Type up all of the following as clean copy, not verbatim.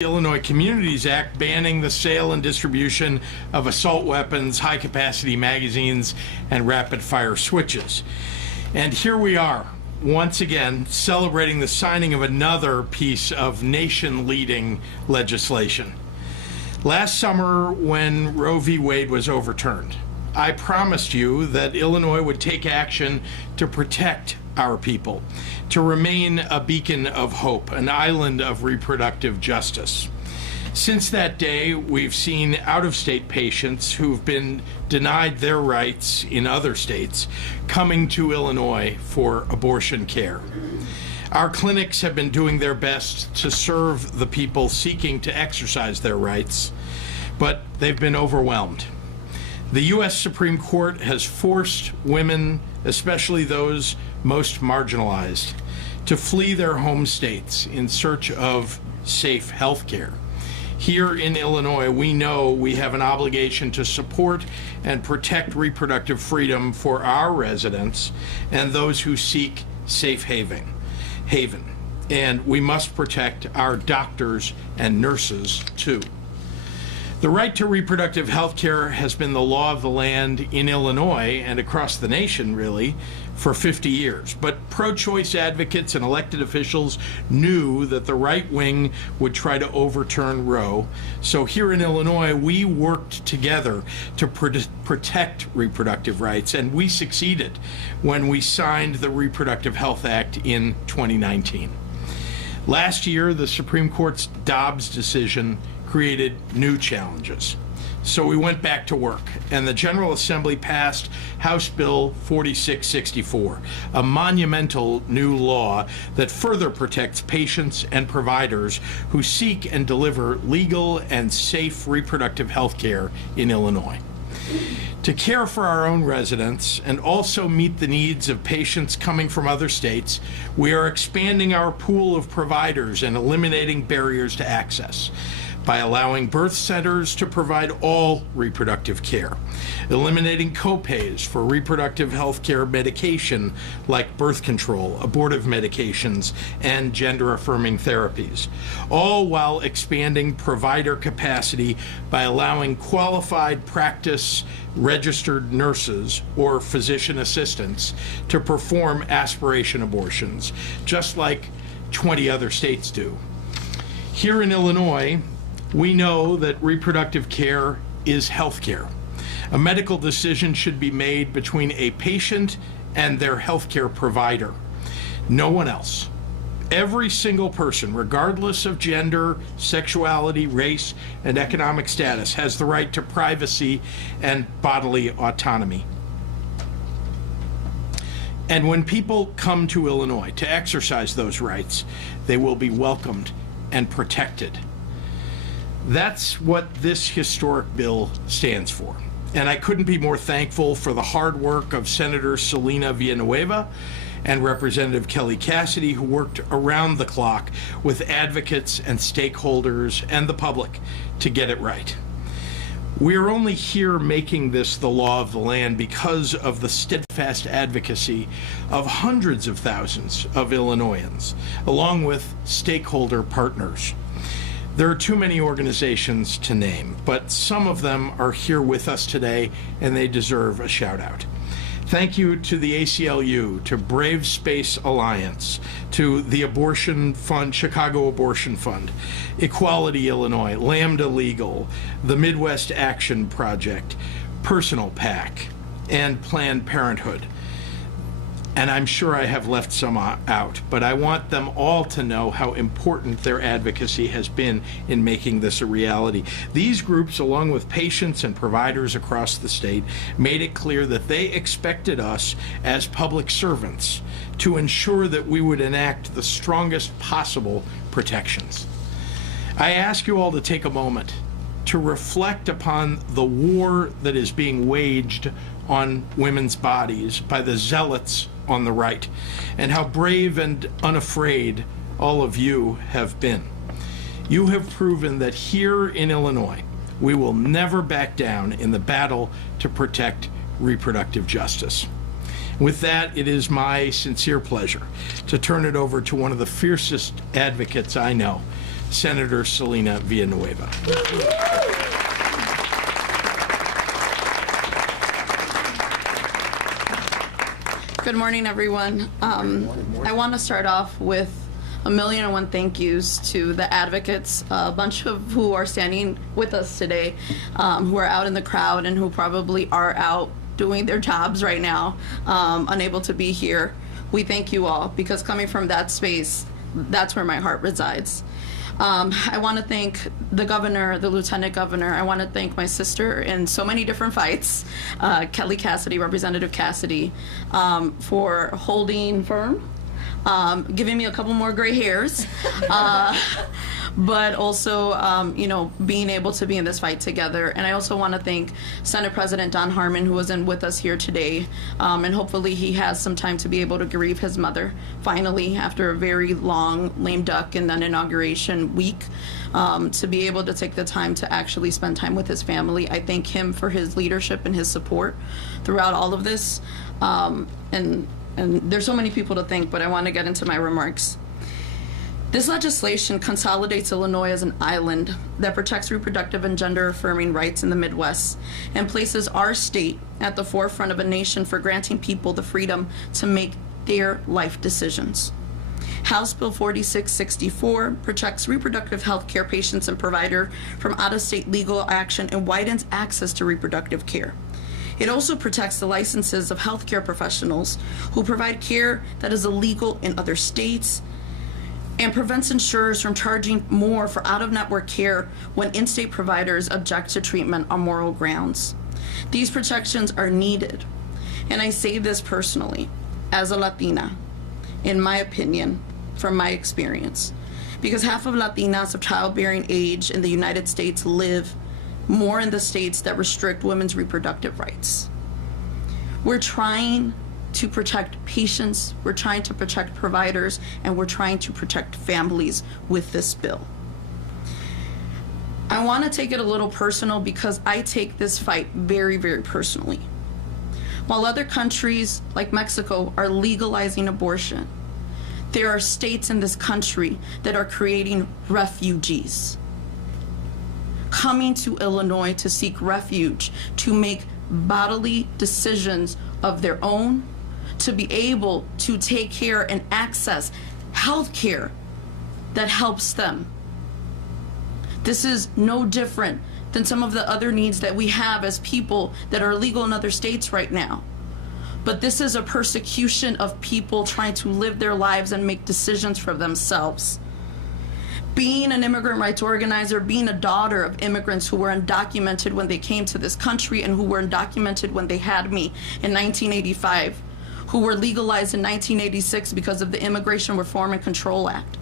The Illinois Communities Act banning the sale and distribution of assault weapons, high-capacity magazines, and rapid-fire switches. And here we are, once again, celebrating the signing of another piece of nation-leading legislation. Last summer, when Roe v. Wade was overturned, I promised you that Illinois would take action to protect our people, to remain a beacon of hope, an island of reproductive justice. Since that day, we've seen out-of-state patients who've been denied their rights in other states coming to Illinois for abortion care. Our clinics have been doing their best to serve the people seeking to exercise their rights, but they've been overwhelmed. The U.S. Supreme Court has forced women, especially those most marginalized, to flee their home states in search of safe health care. Here in Illinois, we know we have an obligation to support and protect reproductive freedom for our residents and those who seek safe haven. And we must protect our doctors and nurses too. The right to reproductive health care has been the law of the land in Illinois and across the nation, really, for 50 years. But pro-choice advocates and elected officials knew that the right wing would try to overturn Roe. So here in Illinois, we worked together to protect reproductive rights, and we succeeded when we signed the Reproductive Health Act in 2019. Last year, the Supreme Court's Dobbs decision created new challenges. So we went back to work, and the General Assembly passed House Bill 4664, a monumental new law that further protects patients and providers who seek and deliver legal and safe reproductive health care in Illinois. To care for our own residents and also meet the needs of patients coming from other states, we are expanding our pool of providers and eliminating barriers to access by allowing birth centers to provide all reproductive care, eliminating copays for reproductive health care medication like birth control, abortive medications, and gender-affirming therapies, all while expanding provider capacity by allowing qualified practice registered nurses or physician assistants to perform aspiration abortions, just like 20 other states do. Here in Illinois, we know that reproductive care is health care. A medical decision should be made between a patient and their healthcare provider, no one else. Every single person, regardless of gender, sexuality, race, and economic status, has the right to privacy and bodily autonomy. And when people come to Illinois to exercise those rights, they will be welcomed and protected. That's what this historic bill stands for. And I couldn't be more thankful for the hard work of Senator Selena Villanueva and Representative Kelly Cassidy, who worked around the clock with advocates and stakeholders and the public to get it right. We are only here making this the law of the land because of the steadfast advocacy of hundreds of thousands of Illinoisans, along with stakeholder partners. There are too many organizations to name, but some of them are here with us today, and they deserve a shout out. Thank you to the ACLU, to Brave Space Alliance, to the Abortion Fund, Chicago Abortion Fund, Equality Illinois, Lambda Legal, the Midwest Action Project, Personal PAC, and Planned Parenthood. And I'm sure I have left some out, but I want them all to know how important their advocacy has been in making this a reality. These groups, along with patients and providers across the state, made it clear that they expected us as public servants to ensure that we would enact the strongest possible protections. I ask you all to take a moment to reflect upon the war that is being waged on women's bodies by the zealots on the right, and how brave and unafraid all of you have been. You have proven that here in Illinois, we will never back down in the battle to protect reproductive justice. With that, it is my sincere pleasure to turn it over to one of the fiercest advocates I know, Senator Selena Villanueva. Good morning, everyone. I want to start off with 1,000,001 thank yous to the advocates, a bunch of who are standing with us today, who are out in the crowd and who probably are out doing their jobs right now, unable to be here. We thank you all, because coming from that space, that's where my heart resides. I want to thank the governor, the lieutenant governor. I want to thank my sister in so many different fights, Cassidy, Representative Cassidy, for holding firm, giving me a couple more gray hairs, but also, being able to be in this fight together. And I also want to thank Senate President Don Harmon, who wasn't with us here today, and hopefully he has some time to be able to grieve his mother, finally, after a very long lame duck and then inauguration week, to be able to take the time to actually spend time with his family. I thank him for his leadership and his support throughout all of this. And there's so many people to thank, but I want to get into my remarks. This legislation consolidates Illinois as an island that protects reproductive and gender-affirming rights in the Midwest and places our state at the forefront of a nation for granting people the freedom to make their life decisions. House Bill 4664 protects reproductive health care patients and providers from out-of-state legal action and widens access to reproductive care. It also protects the licenses of healthcare professionals who provide care that is illegal in other states, and prevents insurers from charging more for out-of-network care when in-state providers object to treatment on moral grounds. These protections are needed, and I say this personally, as a Latina, in my opinion, from my experience, because half of Latinas of childbearing age in the United States live more in the states that restrict women's reproductive rights. We're trying to protect patients, we're trying to protect providers, and we're trying to protect families with this bill. I want to take it a little personal because I take this fight very, very personally. While other countries like Mexico are legalizing abortion, there are states in this country that are creating refugees, coming to Illinois to seek refuge, to make bodily decisions of their own, to be able to take care and access health care that helps them. This is no different than some of the other needs that we have as people that are legal in other states right now. But this is a persecution of people trying to live their lives and make decisions for themselves. Being an immigrant rights organizer, being a daughter of immigrants who were undocumented when they came to this country and who were undocumented when they had me in 1985, who were legalized in 1986 because of the Immigration Reform and Control Act.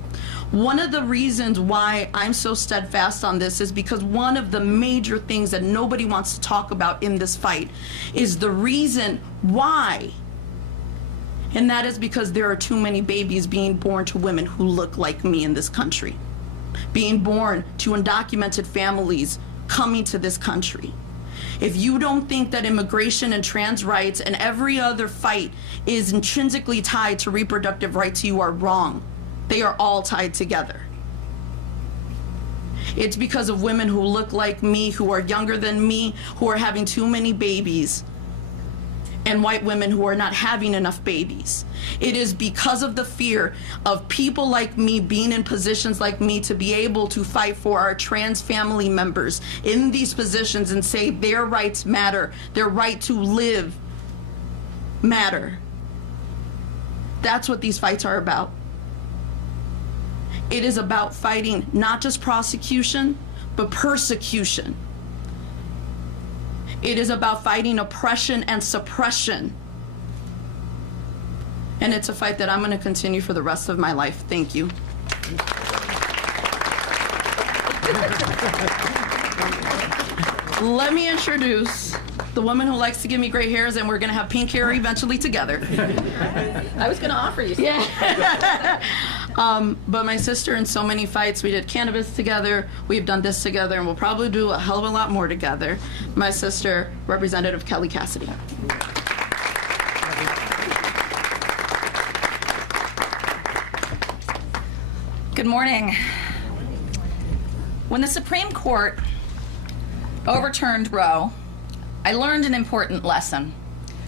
One of the reasons why I'm so steadfast on this is because one of the major things that nobody wants to talk about in this fight is the reason why. And that is because there are too many babies being born to women who look like me in this country, being born to undocumented families coming to this country. If you don't think that immigration and trans rights and every other fight is intrinsically tied to reproductive rights, you are wrong. They are all tied together. It's because of women who look like me, who are younger than me, who are having too many babies, and white women who are not having enough babies. It is because of the fear of people like me being in positions like me to be able to fight for our trans family members in these positions and say their rights matter, their right to live matter. That's what these fights are about. It is about fighting not just prosecution, but persecution. It is about fighting oppression and suppression. And it's a fight that I'm going to continue for the rest of my life. Thank you. Let me introduce the woman who likes to give me gray hairs, and we're going to have pink hair eventually together. I was going to offer you some. Yeah. But my sister, in so many fights, we did cannabis together, we've done this together, and we'll probably do a hell of a lot more together. My sister, Representative Kelly Cassidy. Good morning. When the Supreme Court overturned Roe, I learned an important lesson.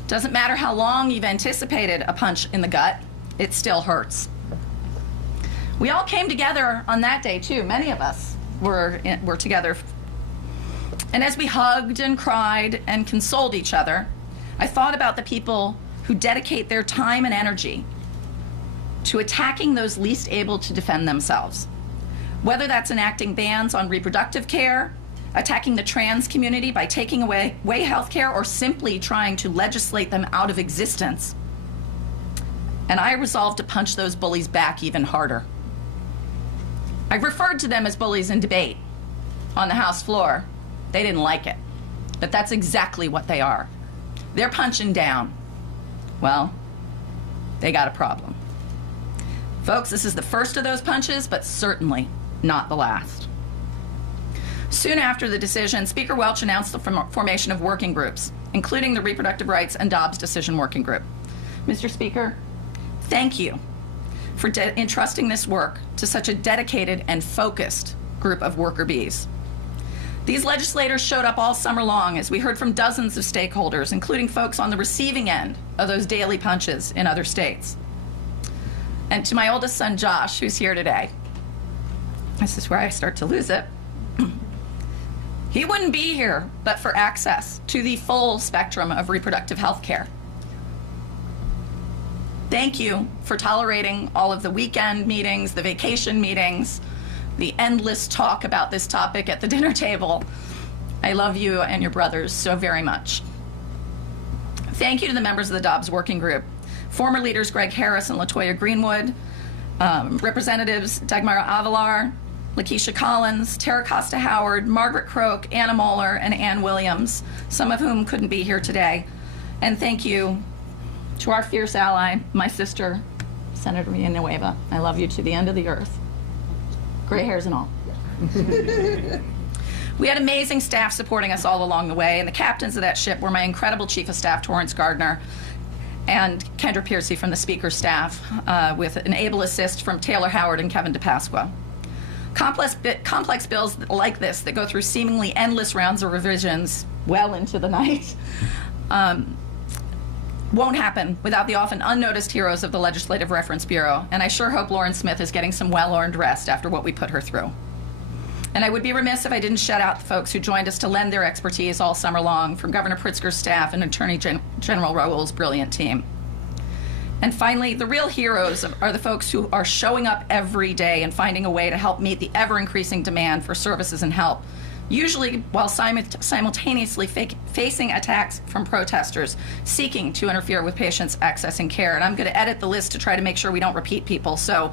Doesn't matter how long you've anticipated a punch in the gut, it still hurts. We all came together on that day too. Many of us were together. And as we hugged and cried and consoled each other, I thought about the people who dedicate their time and energy to attacking those least able to defend themselves. Whether that's enacting bans on reproductive care, attacking the trans community by taking away health care, or simply trying to legislate them out of existence. And I resolved to punch those bullies back even harder. I referred to them as bullies in debate on the House floor. They didn't like it, but that's exactly what they are. They're punching down. Well, they got a problem. Folks, this is the first of those punches, but certainly not the last. Soon after the decision, Speaker Welch announced the formation of working groups, including the Reproductive Rights and Dobbs Decision Working Group. Mr. Speaker, thank you for entrusting this work to such a dedicated and focused group of worker bees. These legislators showed up all summer long as we heard from dozens of stakeholders, including folks on the receiving end of those daily punches in other states. And to my oldest son, Josh, who's here today, this is where I start to lose it. He wouldn't be here but for access to the full spectrum of reproductive health care. Thank you for tolerating all of the weekend meetings, the vacation meetings, the endless talk about this topic at the dinner table. I love you and your brothers so very much. Thank you to the members of the Dobbs Working Group, former leaders Greg Harris and LaToya Greenwood, Representatives Dagmar Avalar, Lakeisha Collins, Tara Costa Howard, Margaret Croak, Anna Moeller, and Ann Williams, some of whom couldn't be here today. And thank you to our fierce ally, my sister, Senator Villanueva. I love you to the end of the earth. Gray hairs and all. We had amazing staff supporting us all along the way, and the captains of that ship were my incredible Chief of Staff, Torrance Gardner, and Kendra Piercy from the Speaker's staff, with an able assist from Taylor Howard and Kevin DePasqua. Complex bills like this that go through seemingly endless rounds of revisions well into the night won't happen without the often unnoticed heroes of the Legislative Reference Bureau, and I sure hope Lauren Smith is getting some well-earned rest after what we put her through. And I would be remiss if I didn't shout out the folks who joined us to lend their expertise all summer long, from Governor Pritzker's staff and Attorney General Raoul's brilliant team. And finally, the real heroes are the folks who are showing up every day and finding a way to help meet the ever-increasing demand for services and help, usually while simultaneously facing attacks from protesters seeking to interfere with patients accessing care. And I'm going to edit the list to try to make sure we don't repeat people. So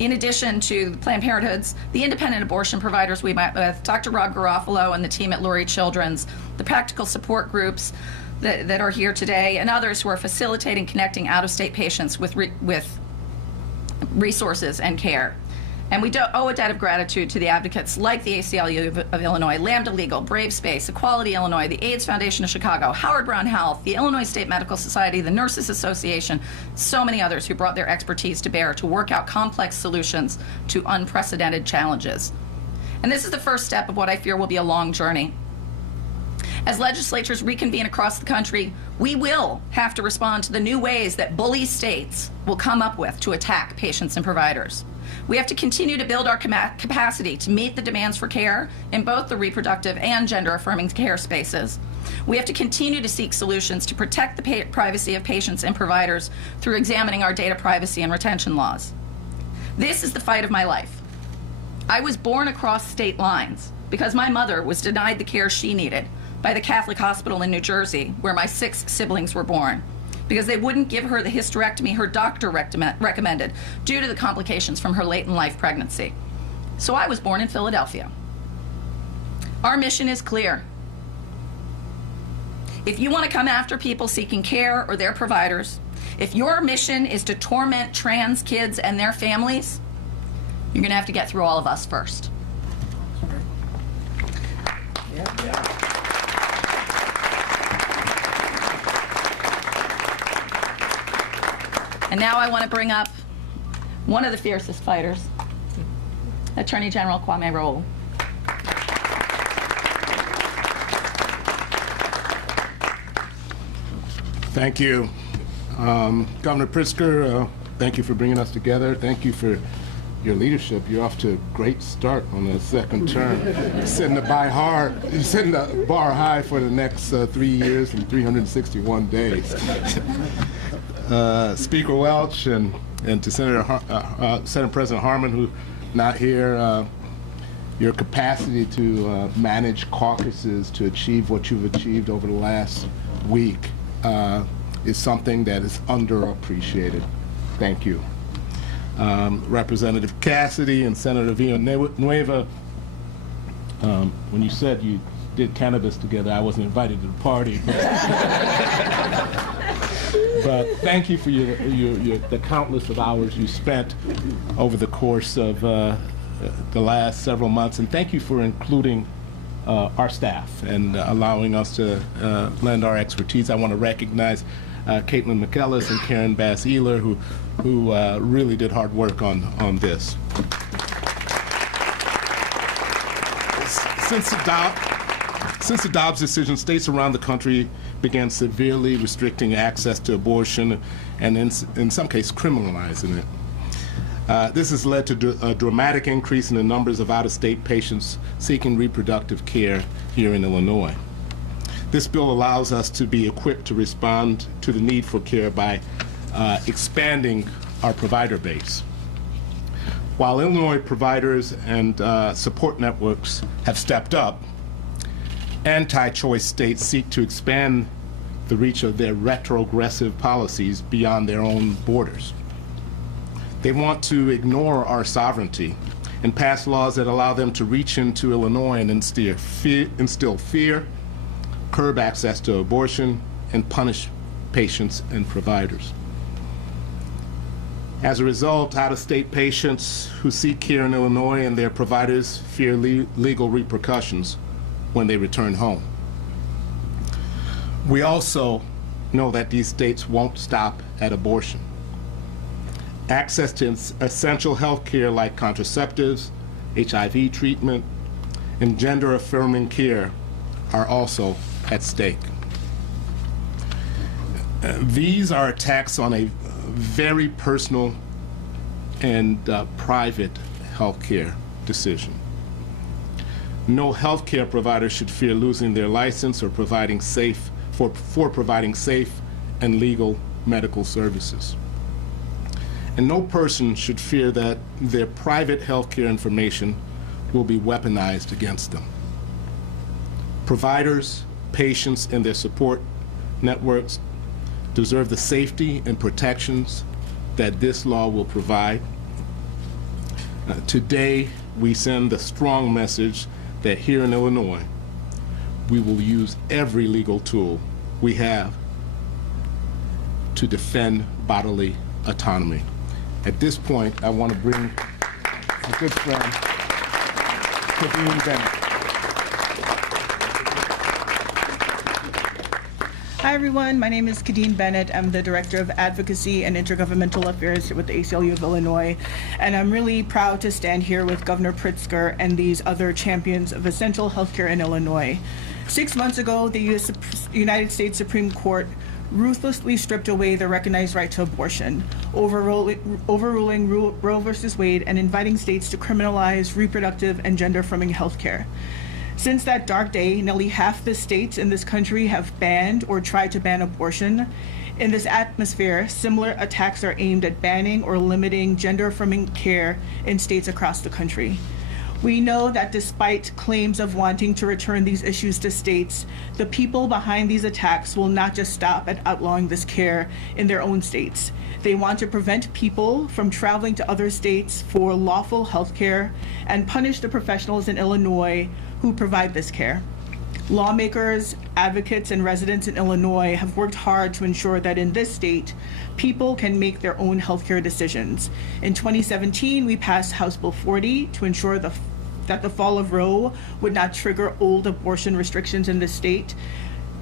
in addition to the Planned Parenthoods, the independent abortion providers we met with, Dr. Rob Garofalo and the team at Lurie Children's, the practical support groups that are here today, and others who are facilitating connecting out-of-state patients with resources and care. And we owe a debt of gratitude to the advocates like the ACLU of Illinois, Lambda Legal, Brave Space, Equality Illinois, the AIDS Foundation of Chicago, Howard Brown Health, the Illinois State Medical Society, the Nurses Association, so many others who brought their expertise to bear to work out complex solutions to unprecedented challenges. And this is the first step of what I fear will be a long journey. As legislatures reconvene across the country, we will have to respond to the new ways that bully states will come up with to attack patients and providers. We have to continue to build our capacity to meet the demands for care in both the reproductive and gender-affirming care spaces. We have to continue to seek solutions to protect the privacy of patients and providers through examining our data privacy and retention laws. This is the fight of my life. I was born across state lines because my mother was denied the care she needed by the Catholic hospital in New Jersey, where my 6 siblings were born, because they wouldn't give her the hysterectomy her doctor recommended due to the complications from her late-in-life pregnancy. So I was born in Philadelphia. Our mission is clear. If you want to come after people seeking care or their providers, if your mission is to torment trans kids and their families, you're going to have to get through all of us first. And now I want to bring up one of the fiercest fighters, Attorney General Kwame Raoul. Thank you. Governor Pritzker, thank you for bringing us together. Thank you for your leadership. You're off to a great start on the second term. Setting the bar high for the next 3 years and 361 days. Speaker Welch and to Senate President Harman, who not here, your capacity to manage caucuses to achieve what you've achieved over the last week is something that is underappreciated. Thank you. Representative Cassidy and Senator Villanueva, when you said you did cannabis together, I wasn't invited to the party. But thank you for the countless of hours you spent over the course of the last several months, and thank you for including our staff and allowing us to lend our expertise. I want to recognize Caitlin McEllis and Karen Bass-Ehler, who really did hard work on this. Since the Dobbs decision, states around the country began severely restricting access to abortion and in some cases criminalizing it. This has led to a dramatic increase in the numbers of out-of-state patients seeking reproductive care here in Illinois. This bill allows us to be equipped to respond to the need for care by expanding our provider base. While Illinois providers and support networks have stepped up, anti-choice states seek to expand the reach of their retrogressive policies beyond their own borders. They want to ignore our sovereignty and pass laws that allow them to reach into Illinois and instill fear, curb access to abortion, and punish patients and providers. As a result, out-of-state patients who seek care in Illinois and their providers fear legal repercussions when they return home. We also know that these states won't stop at abortion. Access to essential health care like contraceptives, HIV treatment, and gender-affirming care are also at stake. These are attacks on a very personal and private health care decision. No health care provider should fear losing their license or providing safe and legal medical services. And no person should fear that their private health care information will be weaponized against them. Providers, patients, and their support networks deserve the safety and protections that this law will provide. Today, we send a strong message that here in Illinois, we will use every legal tool we have to defend bodily autonomy. At this point, I want to bring a good friend, Kadeen Bennett. Hi everyone, my name is Kadeen Bennett. I'm the Director of Advocacy and Intergovernmental Affairs with the ACLU of Illinois, and I'm really proud to stand here with Governor Pritzker and these other champions of essential healthcare in Illinois. 6 months ago, the United States Supreme Court ruthlessly stripped away the recognized right to abortion, overruling Roe v. Wade and inviting states to criminalize reproductive and gender-affirming healthcare. Since that dark day, nearly half the states in this country have banned or tried to ban abortion. In this atmosphere, similar attacks are aimed at banning or limiting gender-affirming care in states across the country. We know that despite claims of wanting to return these issues to states, the people behind these attacks will not just stop at outlawing this care in their own states. They want to prevent people from traveling to other states for lawful health care and punish the professionals in Illinois who provide this care. Lawmakers, advocates, and residents in Illinois have worked hard to ensure that in this state, people can make their own healthcare decisions. In 2017, we passed House Bill 40 to ensure that the fall of Roe would not trigger old abortion restrictions in the state.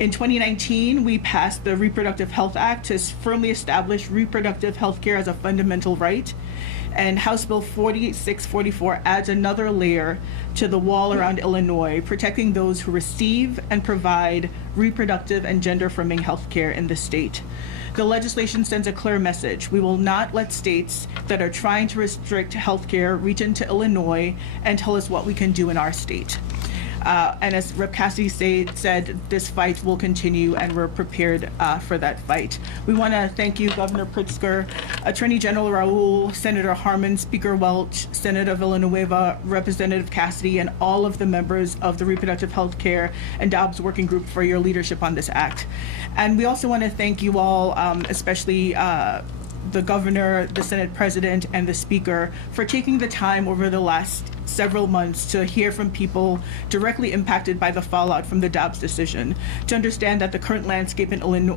In 2019, we passed the Reproductive Health Act to firmly establish reproductive health care as a fundamental right. And House Bill 4644 adds another layer to the wall around Illinois, protecting those who receive and provide reproductive and gender-affirming health care in the state. The legislation sends a clear message. We will not let states that are trying to restrict health care reach into Illinois and tell us what we can do in our state. And as Rep. Cassidy said, this fight will continue, and we're prepared for that fight. We want to thank you, Governor Pritzker, Attorney General Raul, Senator Harman, Speaker Welch, Senator Villanueva, Representative Cassidy, and all of the members of the Reproductive Health Care and Dobbs Working Group for your leadership on this act. And we also want to thank you all, especially the Governor, the Senate President, and the Speaker for taking the time over the last several months to hear from people directly impacted by the fallout from the Dobbs decision, to understand that the current landscape in Illinois,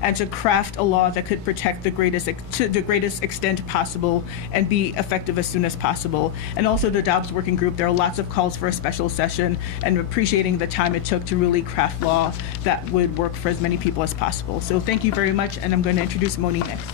and to craft a law that could protect to the greatest extent possible and be effective as soon as possible. And also the Dobbs Working Group, there are lots of calls for a special session, and appreciating the time it took to really craft law that would work for as many people as possible. So thank you very much, and I'm going to introduce Moni next.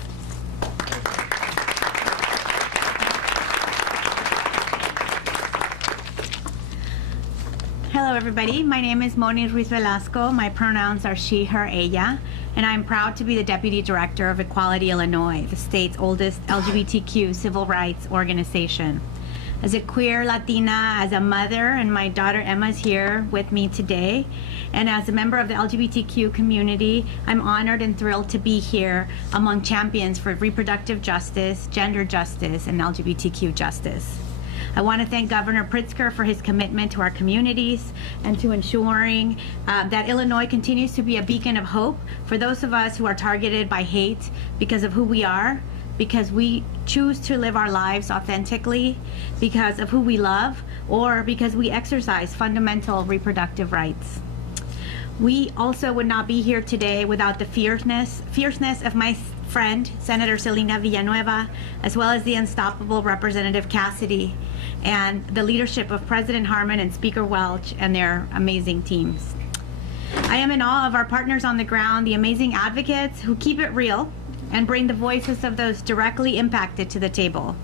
Hello, everybody. My name is Moni Ruiz Velasco. My pronouns are she, her, ella, and I'm proud to be the Deputy Director of Equality Illinois, the state's oldest LGBTQ civil rights organization. As a queer Latina, as a mother, and my daughter Emma's here with me today, and as a member of the LGBTQ community, I'm honored and thrilled to be here among champions for reproductive justice, gender justice, and LGBTQ justice. I want to thank Governor Pritzker for his commitment to our communities and to ensuring that Illinois continues to be a beacon of hope for those of us who are targeted by hate because of who we are, because we choose to live our lives authentically, because of who we love, or because we exercise fundamental reproductive rights. We also would not be here today without the fierceness of my friend, Senator Selena Villanueva, as well as the unstoppable Representative Cassidy, and the leadership of President Harman and Speaker Welch and their amazing teams. I am in awe of our partners on the ground, the amazing advocates who keep it real and bring the voices of those directly impacted to the table.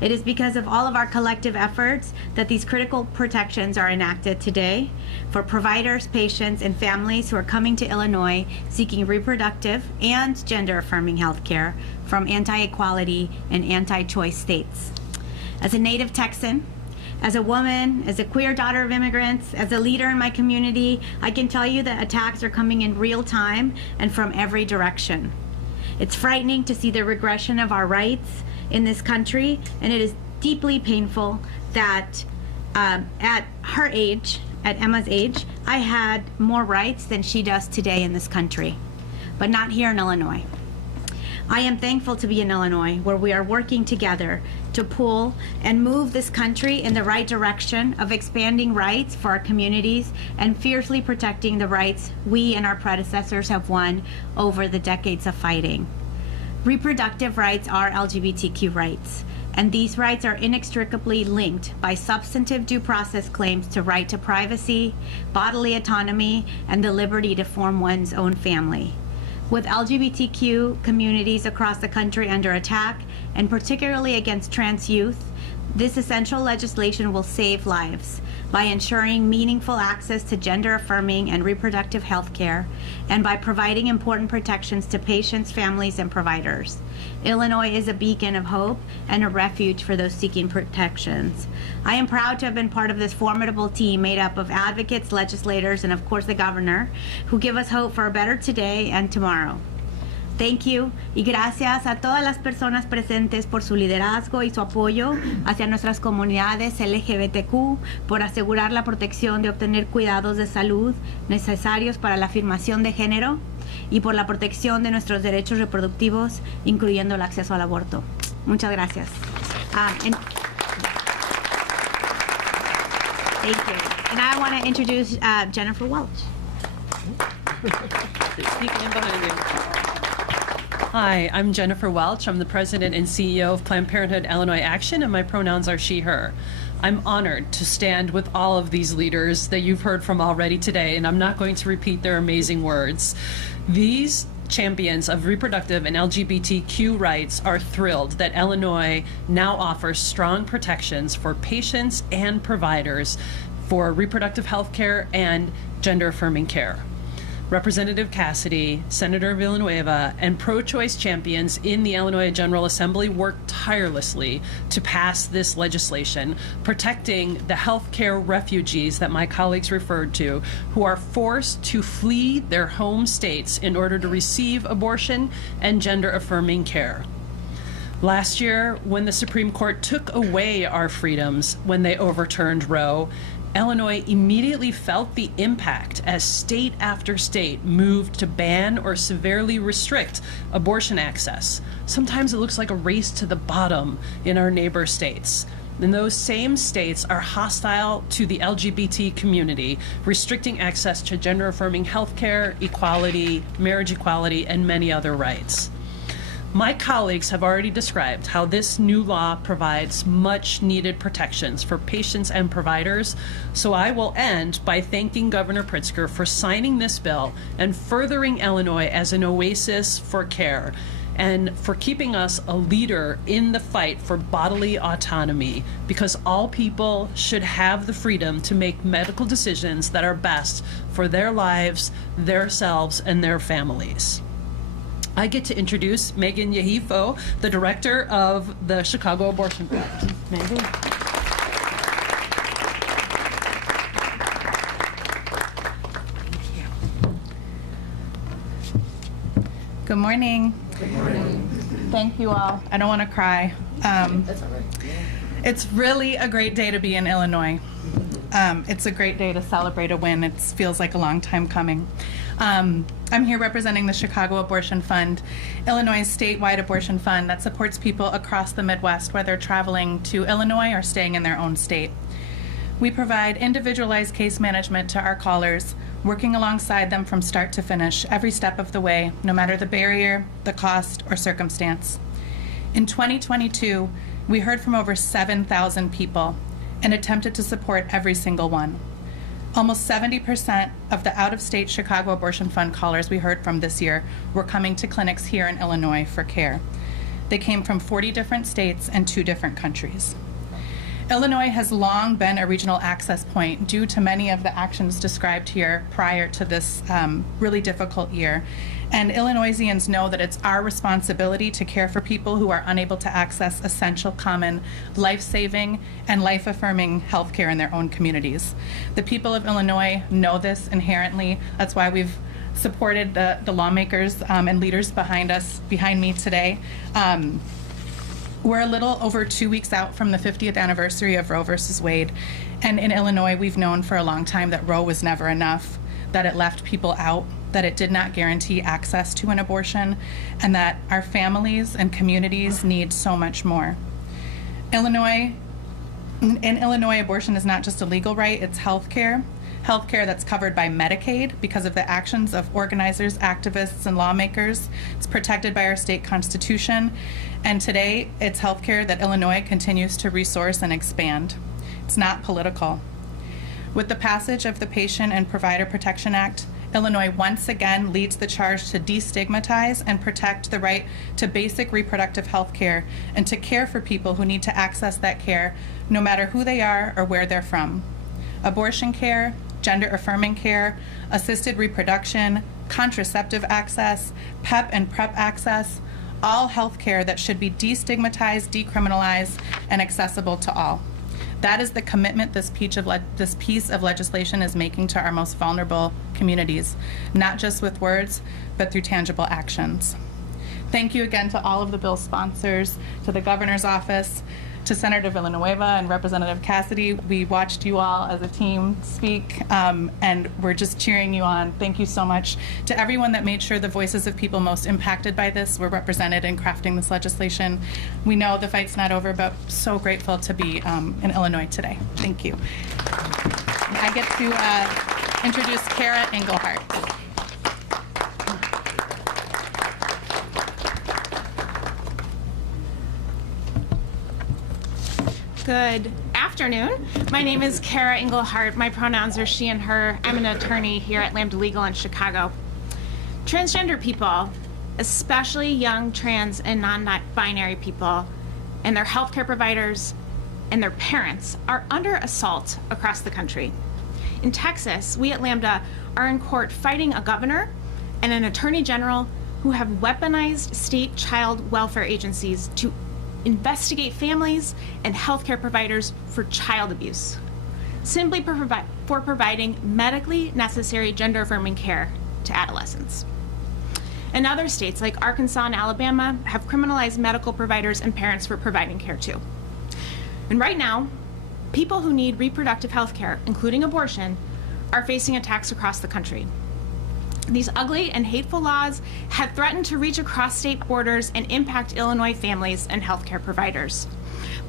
It is because of all of our collective efforts that these critical protections are enacted today for providers, patients, and families who are coming to Illinois seeking reproductive and gender-affirming health care from anti-equality and anti-choice states. As a native Texan, as a woman, as a queer daughter of immigrants, as a leader in my community, I can tell you that attacks are coming in real time and from every direction. It's frightening to see the regression of our rights in this country, and it is deeply painful that at her age, at Emma's age, I had more rights than she does today in this country, but not here in Illinois. I am thankful to be in Illinois, where we are working together to pull and move this country in the right direction of expanding rights for our communities and fiercely protecting the rights we and our predecessors have won over the decades of fighting. Reproductive rights are LGBTQ rights, and these rights are inextricably linked by substantive due process claims to right to privacy, bodily autonomy, and the liberty to form one's own family. With LGBTQ communities across the country under attack, and particularly against trans youth, this essential legislation will save lives by ensuring meaningful access to gender-affirming and reproductive health care, and by providing important protections to patients, families, and providers. Illinois is a beacon of hope and a refuge for those seeking protections. I am proud to have been part of this formidable team made up of advocates, legislators, and of course the governor, who give us hope for a better today and tomorrow. Thank you y gracias a todas las personas presentes por su liderazgo y su apoyo hacia nuestras comunidades LGBTQ, por asegurar la protección de obtener cuidados de salud necesarios para la afirmación de género y por la protección de nuestros derechos reproductivos, incluyendo el acceso al aborto. Muchas gracias. Thank you. And I want to introduce Jennifer Welch. Speaking in behind you. Hi, I'm Jennifer Welch. I'm the president and CEO of Planned Parenthood Illinois Action, and my pronouns are she, her. I'm honored to stand with all of these leaders that you've heard from already today, and I'm not going to repeat their amazing words. These champions of reproductive and LGBTQ rights are thrilled that Illinois now offers strong protections for patients and providers for reproductive health care and gender-affirming care. Representative Cassidy, Senator Villanueva, and pro-choice champions in the Illinois General Assembly worked tirelessly to pass this legislation, protecting the healthcare refugees that my colleagues referred to, who are forced to flee their home states in order to receive abortion and gender-affirming care. Last year, when the Supreme Court took away our freedoms when they overturned Roe, Illinois immediately felt the impact as state after state moved to ban or severely restrict abortion access. Sometimes it looks like a race to the bottom in our neighbor states. And those same states are hostile to the LGBT community, restricting access to gender-affirming health care, equality, marriage equality, and many other rights. My colleagues have already described how this new law provides much needed protections for patients and providers, so I will end by thanking Governor Pritzker for signing this bill and furthering Illinois as an oasis for care, and for keeping us a leader in the fight for bodily autonomy, because all people should have the freedom to make medical decisions that are best for their lives, themselves, and their families. I get to introduce Megan Yahifo, the director of the Chicago Abortion Fund. Megan. Good morning. Good morning. Thank you all. I don't want to cry. That's all right. It's really a great day to be in Illinois. It's a great day to celebrate a win. It feels like a long time coming. I'm here representing the Chicago Abortion Fund, Illinois' statewide abortion fund that supports people across the Midwest, whether traveling to Illinois or staying in their own state. We provide individualized case management to our callers, working alongside them from start to finish, every step of the way, no matter the barrier, the cost, or circumstance. In 2022, we heard from over 7,000 people and attempted to support every single one. Almost 70% of the out-of-state Chicago Abortion Fund callers we heard from this year were coming to clinics here in Illinois for care. They came from 40 different states and 2 different countries. Illinois has long been a regional access point due to many of the actions described here prior to this really difficult year. And Illinoisians know that it's our responsibility to care for people who are unable to access essential, common, life-saving, and life-affirming health care in their own communities. The people of Illinois know this inherently. That's why we've supported the lawmakers and leaders behind me today. We're a little over 2 weeks out from the 50th anniversary of Roe versus Wade. And in Illinois, we've known for a long time that Roe was never enough, that it left people out, that it did not guarantee access to an abortion, and that our families and communities need so much more. In Illinois, abortion is not just a legal right, it's health care that's covered by Medicaid because of the actions of organizers, activists, and lawmakers. It's protected by our state constitution. And today, it's health care that Illinois continues to resource and expand. It's not political. With the passage of the Patient and Provider Protection Act, Illinois once again leads the charge to destigmatize and protect the right to basic reproductive health care and to care for people who need to access that care, no matter who they are or where they're from. Abortion care, gender-affirming care, assisted reproduction, contraceptive access, PEP and PrEP access, all health care that should be destigmatized, decriminalized, and accessible to all. That is the commitment this piece of legislation is making to our most vulnerable communities, not just with words, but through tangible actions. Thank you again to all of the bill sponsors, to the governor's office, to Senator Villanueva and Representative Cassidy. We watched you all as a team speak, and we're just cheering you on. Thank you so much. To everyone that made sure the voices of people most impacted by this were represented in crafting this legislation. We know the fight's not over, but so grateful to be in Illinois today. Thank you. I get to introduce Kara Engelhardt. Good afternoon. My name is Kara Engelhardt. My pronouns are she and her. I'm an attorney here at Lambda Legal in Chicago. Transgender people, especially young trans and non-binary people, and their healthcare providers and their parents are under assault across the country. In Texas, we at Lambda are in court fighting a governor and an attorney general who have weaponized state child welfare agencies to investigate families and healthcare providers for child abuse, simply for providing medically necessary gender-affirming care to adolescents. And other states like Arkansas and Alabama have criminalized medical providers and parents for providing care too. And right now, people who need reproductive health care, including abortion, are facing attacks across the country. These ugly and hateful laws have threatened to reach across state borders and impact Illinois families and healthcare providers.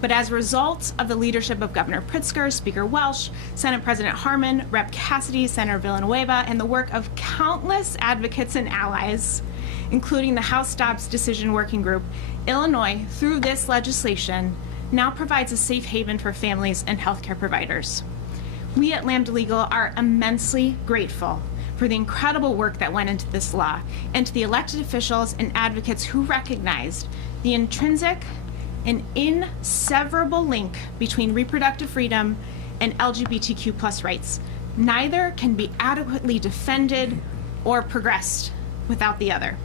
But as a result of the leadership of Governor Pritzker, Speaker Welch, Senate President Harman, Rep. Cassidy, Senator Villanueva, and the work of countless advocates and allies, including the House Dobbs Decision Working Group, Illinois, through this legislation, now provides a safe haven for families and healthcare providers. We at Lambda Legal are immensely grateful for the incredible work that went into this law, and to the elected officials and advocates who recognized the intrinsic and inseverable link between reproductive freedom and LGBTQ+ rights. Neither can be adequately defended or progressed without the other.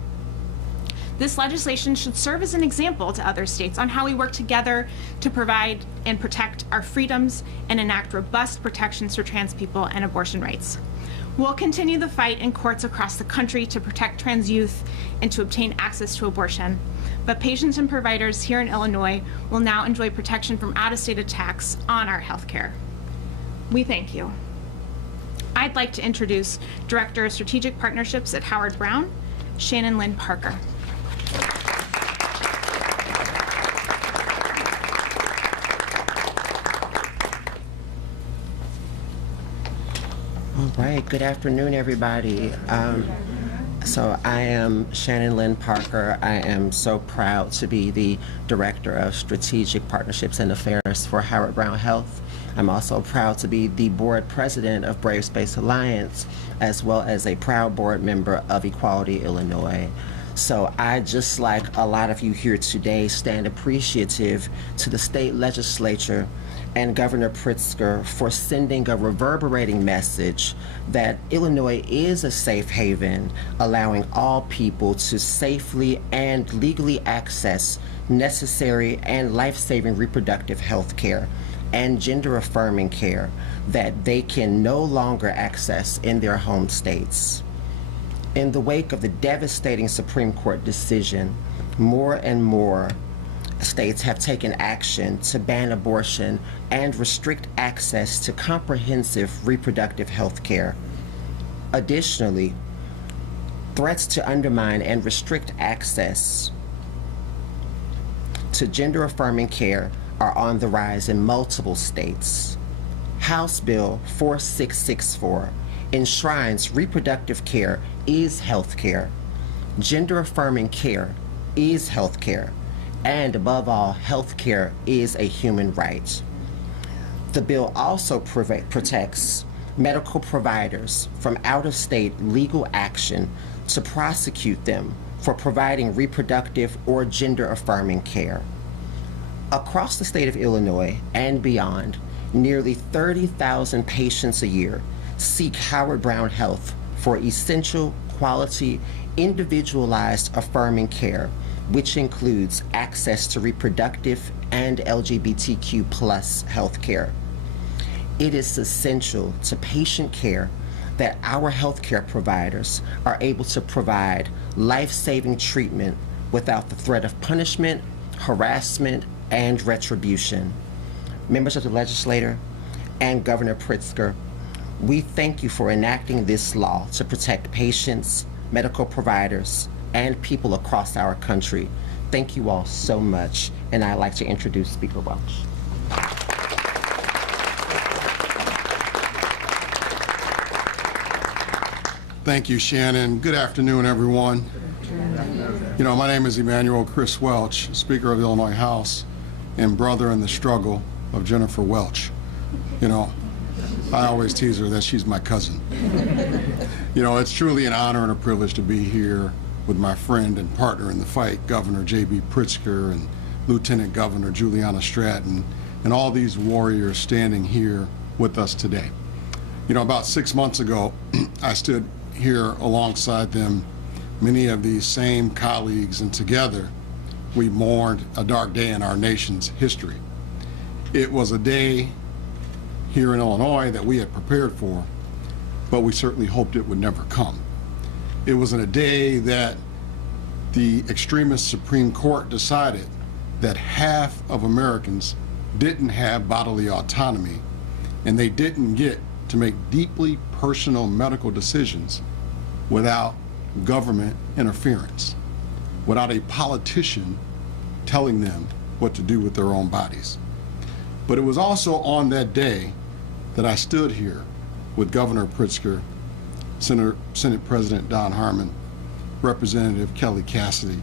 This legislation should serve as an example to other states on how we work together to provide and protect our freedoms and enact robust protections for trans people and abortion rights. We'll continue the fight in courts across the country to protect trans youth and to obtain access to abortion. But patients and providers here in Illinois will now enjoy protection from out-of-state attacks on our health care. We thank you. I'd like to introduce Director of Strategic Partnerships at Howard Brown, Shannon Lynn Parker. All right, good afternoon, everybody. So I am Shannon Lynn Parker. I am so proud to be the Director of Strategic Partnerships and Affairs for Howard Brown Health. I'm also proud to be the Board President of Brave Space Alliance, as well as a proud board member of Equality Illinois. So I, just like a lot of you here today, stand appreciative to the state legislature and Governor Pritzker for sending a reverberating message that Illinois is a safe haven, allowing all people to safely and legally access necessary and life-saving reproductive health care and gender-affirming care that they can no longer access in their home states. In the wake of the devastating Supreme Court decision, more and more states have taken action to ban abortion and restrict access to comprehensive reproductive health care. Additionally, threats to undermine and restrict access to gender-affirming care are on the rise in multiple states. House Bill 4664 enshrines reproductive care is health care, gender-affirming care is health care, and above all, health care is a human right. The bill also protects medical providers from out-of-state legal action to prosecute them for providing reproductive or gender-affirming care. Across the state of Illinois and beyond, nearly 30,000 patients a year seek Howard Brown Health for essential, quality, individualized affirming care, which includes access to reproductive and LGBTQ+ health care. It is essential to patient care that our healthcare providers are able to provide life-saving treatment without the threat of punishment, harassment, and retribution. Members of the legislature and Governor Pritzker, we thank you for enacting this law to protect patients, medical providers, and people across our country. Thank you all so much, and I'd like to introduce Speaker Welch. Thank you, Shannon. Good afternoon, everyone. You know, my name is Emmanuel Chris Welch, Speaker of the Illinois House and brother in the struggle. of Jennifer Welch. You know, I always tease her that she's my cousin. You know, it's truly an honor and a privilege to be here with my friend and partner in the fight, Governor J.B. Pritzker and Lieutenant Governor Juliana Stratton, and all these warriors standing here with us today. You know, about 6 months ago, I stood here alongside them, many of these same colleagues, and together we mourned a dark day in our nation's history. It was a day here in Illinois that we had prepared for, but we certainly hoped it would never come. It was in a day that the extremist Supreme Court decided that half of Americans didn't have bodily autonomy, and they didn't get to make deeply personal medical decisions without government interference, without a politician telling them what to do with their own bodies. But it was also on that day that I stood here with Governor Pritzker, Senate President Don Harmon, Representative Kelly Cassidy,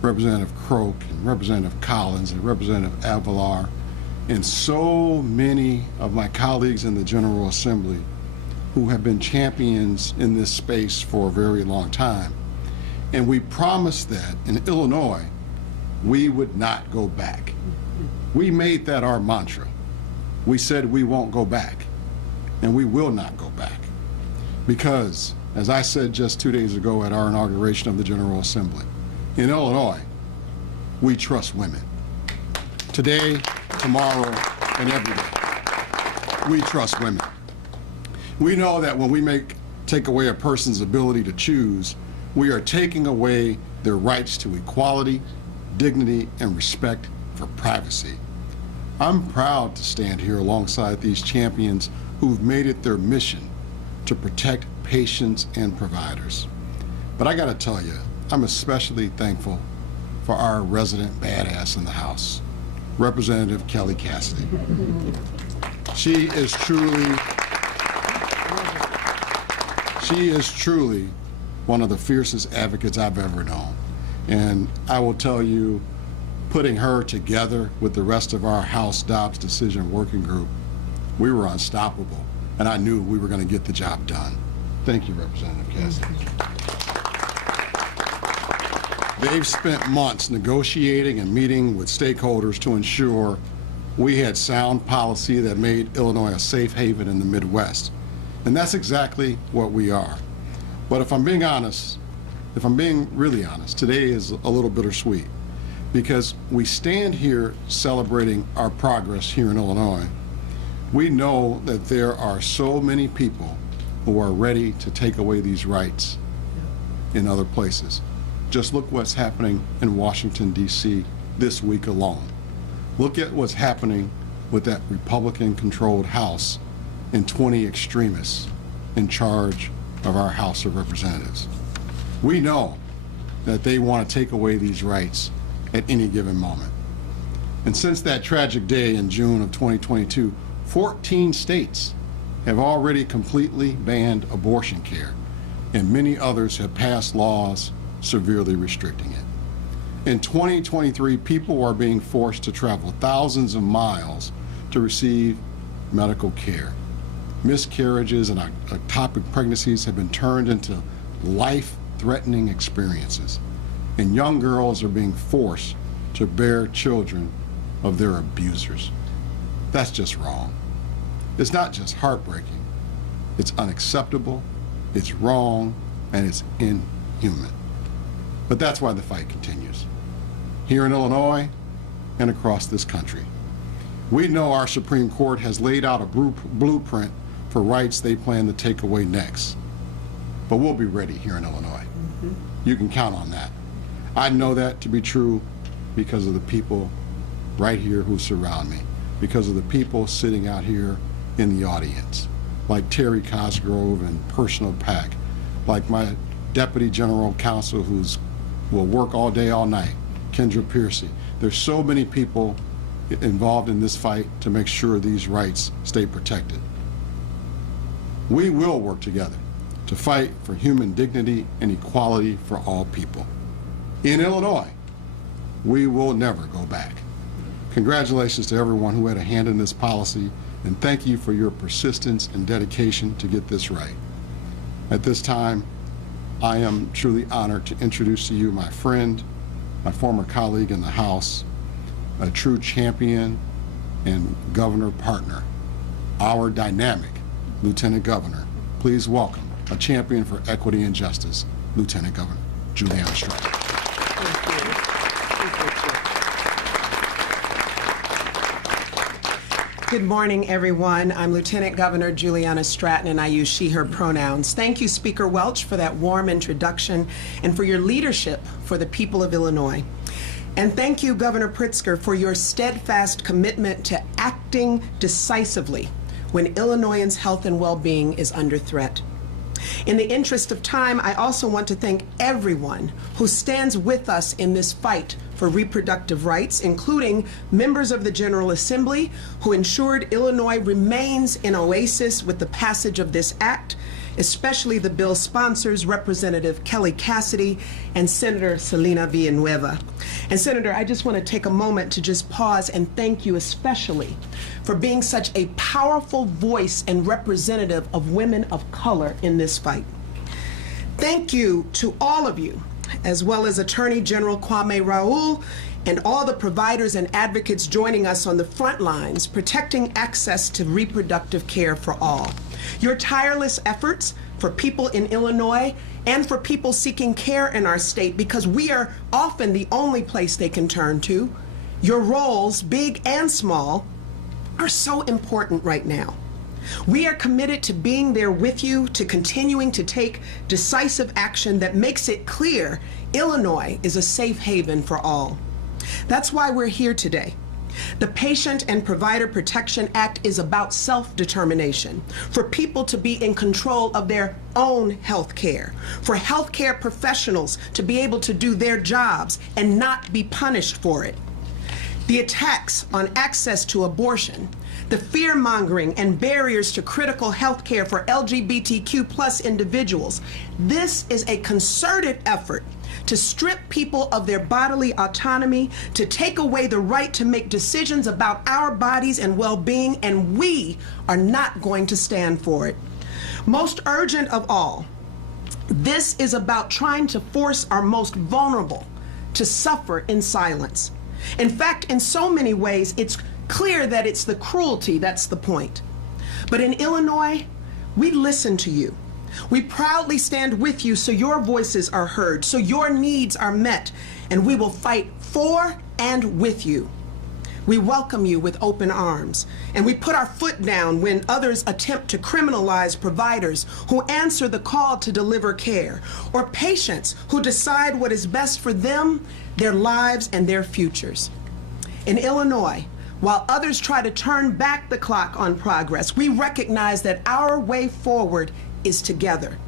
Representative Croak, and Representative Collins, and Representative Avalar, and so many of my colleagues in the General Assembly who have been champions in this space for a very long time. And we promised that in Illinois, we would not go back. We made that our mantra. We said we won't go back, and we will not go back. Because, as I said just 2 days ago at our inauguration of the General Assembly, in Illinois, we trust women. Today, tomorrow, and every day, we trust women. We know that when we take away a person's ability to choose, we are taking away their rights to equality, dignity, and respect for privacy. I'm proud to stand here alongside these champions who've made it their mission to protect patients and providers. But I gotta tell you, I'm especially thankful for our resident badass in the House, Representative Kelly Cassidy. She is truly one of the fiercest advocates I've ever known. And I will tell you, putting her together with the rest of our House Dobbs Decision Working Group, we were unstoppable, and I knew we were going to get the job done. Thank you, Representative Cassidy. They've spent months negotiating and meeting with stakeholders to ensure we had sound policy that made Illinois a safe haven in the Midwest. And that's exactly what we are. But if I'm being honest, if I'm being really honest, today is a little bittersweet, because we stand here celebrating our progress here in Illinois. We know that there are so many people who are ready to take away these rights in other places. Just look what's happening in Washington, D.C. this week alone. Look at what's happening with that Republican-controlled House and 20 extremists in charge of our House of Representatives. We know that they want to take away these rights at any given moment. And since that tragic day in June of 2022, 14 states have already completely banned abortion care, and many others have passed laws severely restricting it. In 2023, people are being forced to travel thousands of miles to receive medical care. Miscarriages and ectopic pregnancies have been turned into life-threatening experiences, and young girls are being forced to bear children of their abusers. That's just wrong. It's not just heartbreaking. It's unacceptable, it's wrong, and it's inhuman. But that's why the fight continues, here in Illinois and across this country. We know our Supreme Court has laid out a blueprint for rights they plan to take away next. But we'll be ready here in Illinois. You can count on that. I know that to be true because of the people right here who surround me, because of the people sitting out here in the audience, like Terry Cosgrove and Personal PAC, like my Deputy General Counsel will work all day, all night, Kendra Piercy. There's so many people involved in this fight to make sure these rights stay protected. We will work together to fight for human dignity and equality for all people. In Illinois, we will never go back. Congratulations to everyone who had a hand in this policy, and thank you for your persistence and dedication to get this right. At this time, I am truly honored to introduce to you my friend, my former colleague in the House, a true champion and governor partner, our dynamic Lieutenant Governor. Please welcome a champion for equity and justice, Lieutenant Governor Juliana Stratton. Good morning, everyone. I'm Lieutenant Governor Juliana Stratton, and I use she, her pronouns. Thank you, Speaker Welch, for that warm introduction and for your leadership for the people of Illinois. And thank you, Governor Pritzker, for your steadfast commitment to acting decisively when Illinoisans' health and well-being is under threat. In the interest of time, I also want to thank everyone who stands with us in this fight for reproductive rights, including members of the General Assembly who ensured Illinois remains an oasis with the passage of this act, especially the bill's sponsors, Representative Kelly Cassidy and Senator Selena Villanueva. And Senator, I just want to take a moment to just pause and thank you especially for being such a powerful voice and representative of women of color in this fight. Thank you to all of you, as well as Attorney General Kwame Raoul and all the providers and advocates joining us on the front lines, protecting access to reproductive care for all. Your tireless efforts for people in Illinois and for people seeking care in our state, because we are often the only place they can turn to. Your roles, big and small, are so important right now. We are committed to being there with you, to continuing to take decisive action that makes it clear Illinois is a safe haven for all. That's why we're here today. The Patient and Provider Protection Act is about self-determination, for people to be in control of their own health care, for healthcare professionals to be able to do their jobs and not be punished for it. The attacks on access to abortion, the fear-mongering and barriers to critical health care for LGBTQ+ individuals, this is a concerted effort to strip people of their bodily autonomy, to take away the right to make decisions about our bodies and well-being, and we are not going to stand for it. Most urgent of all, this is about trying to force our most vulnerable to suffer in silence. In fact, in so many ways, it's clear that it's the cruelty that's the point. But in Illinois, we listen to you. We proudly stand with you so your voices are heard, so your needs are met, and we will fight for and with you. We welcome you with open arms, and we put our foot down when others attempt to criminalize providers who answer the call to deliver care, or patients who decide what is best for them, their lives, and their futures. In Illinois, while others try to turn back the clock on progress, we recognize that our way forward is together,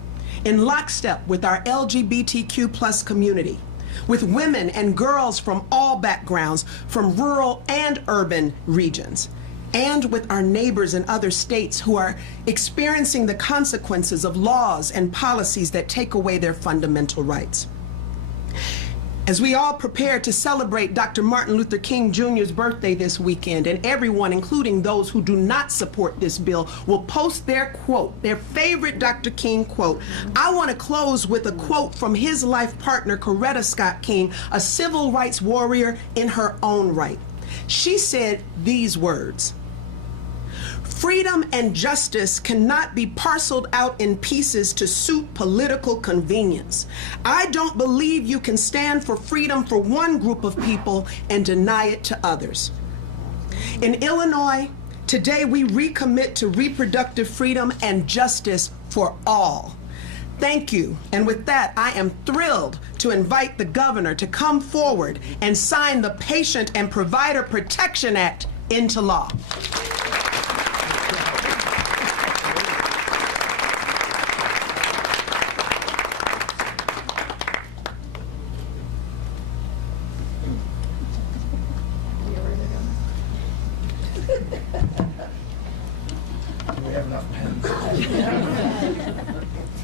in lockstep with our LGBTQ+ community, with women and girls from all backgrounds, from rural and urban regions, and with our neighbors in other states who are experiencing the consequences of laws and policies that take away their fundamental rights. As we all prepare to celebrate Dr. Martin Luther King Jr.'s birthday this weekend, and everyone, including those who do not support this bill, will post their quote, their favorite Dr. King quote, I want to close with a quote from his life partner, Coretta Scott King, a civil rights warrior in her own right. She said these words: freedom and justice cannot be parceled out in pieces to suit political convenience. I don't believe you can stand for freedom for one group of people and deny it to others. In Illinois, today we recommit to reproductive freedom and justice for all. Thank you. And with that, I am thrilled to invite the governor to come forward and sign the Patient and Provider Protection Act into law.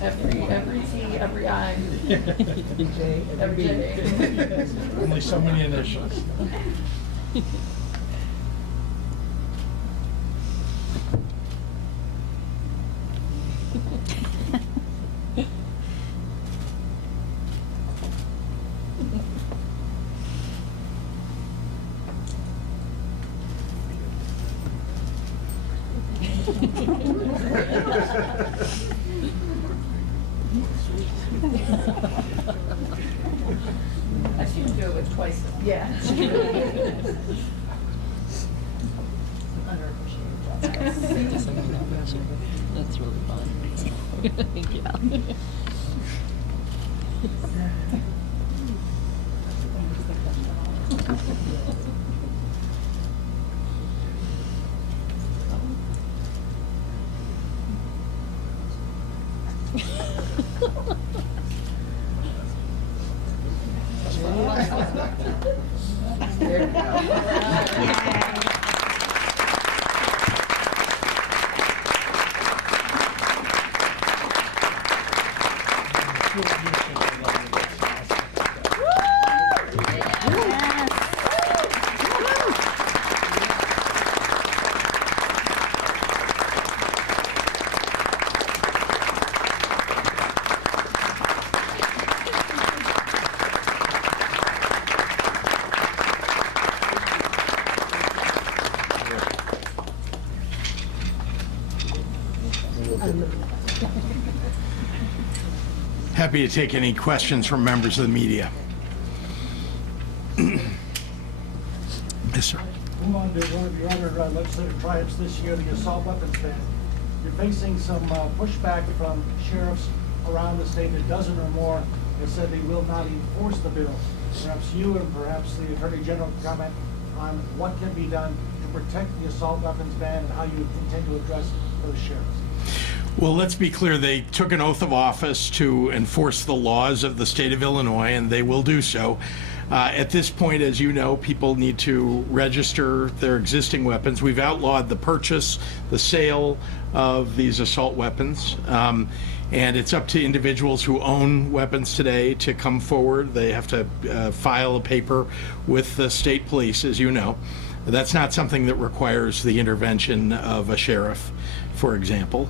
Every T, every I, every J. Only so many initials. I see you do it with twice. Yeah. That's really fun. Thank you. Happy to take any questions from members of the media. Yes, sir. Move on to one of your other legislative triumphs this year, the assault weapons ban. You're facing some pushback from sheriffs around the state, a dozen or more, that said they will not enforce the bill. Perhaps you and perhaps the Attorney General can comment on what can be done to protect the assault weapons ban and how you intend to address those sheriffs. Well, let's be clear. They took an oath of office to enforce the laws of the state of Illinois, and they will do so. At this point, as you know, people need to register their existing weapons. We've outlawed the purchase, the sale of these assault weapons, and it's up to individuals who own weapons today to come forward. They have to file a paper with the state police, as you know. That's not something that requires the intervention of a sheriff, for example.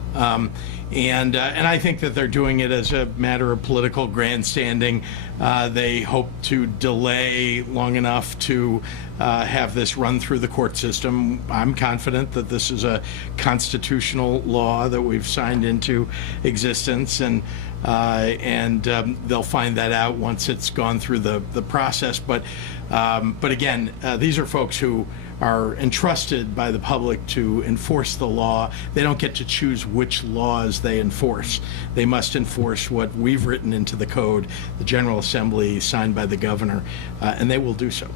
And I think that they're doing it as a matter of political grandstanding. They hope to delay long enough to have this run through the court system. I'm confident that this is a constitutional law that we've signed into existence, and they'll find that out once it's gone through the process. But again, these are folks who are entrusted by the public to enforce the law. They don't get to choose which laws they enforce. They must enforce what we've written into the code, the General Assembly signed by the governor, and they will do so.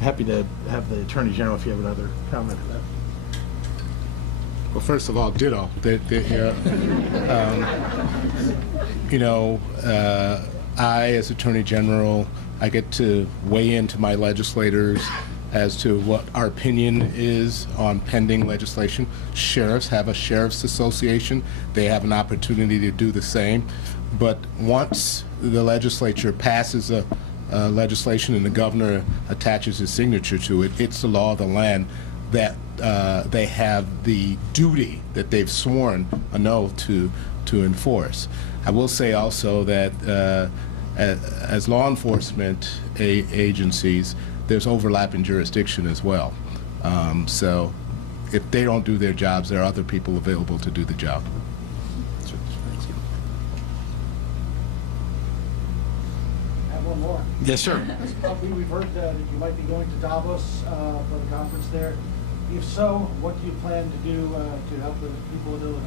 Happy to have the Attorney General if you have another comment on that. Well, first of all, ditto. I, as Attorney General, I get to weigh into my legislators as to what our opinion is on pending legislation. Sheriffs have a sheriff's association. They have an opportunity to do the same. But once the legislature passes a legislation and the governor attaches his signature to it, it's the law of the land that they have the duty that they've sworn an oath to enforce. I will say also that as law enforcement agencies, there's overlap in jurisdiction as well. So if they don't do their jobs, there are other people available to do the job. I have one more. Yes, sir. We've heard that you might be going to Davos for the conference there. If so, what do you plan to do to help the people of Illinois?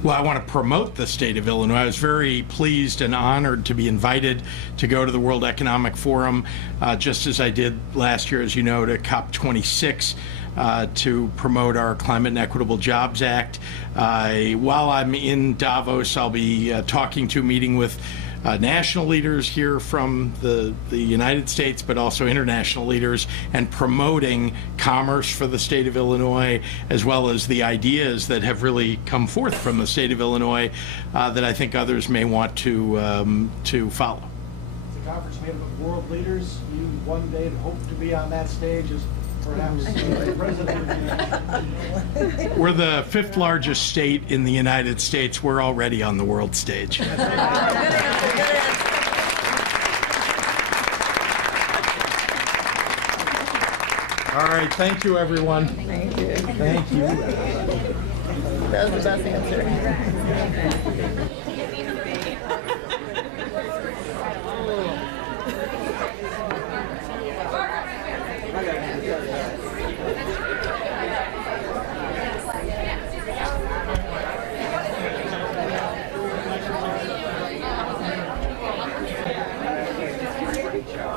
Well, I want to promote the state of Illinois. I was very pleased and honored to be invited to go to the World Economic Forum, just as I did last year, as you know, to COP26 to promote our Climate and Equitable Jobs Act. While I'm in Davos, I'll be meeting with national leaders here from the United States, but also international leaders, and promoting commerce for the state of Illinois, as well as the ideas that have really come forth from the state of Illinois that I think others may want to follow. It's a conference made up of world leaders. You one day hope to be on that stage as perhaps the president of the United States. We're the 5th largest state in the United States. We're already on the world stage. All right, thank you, everyone. Thank you. Thank you. That was the best answer.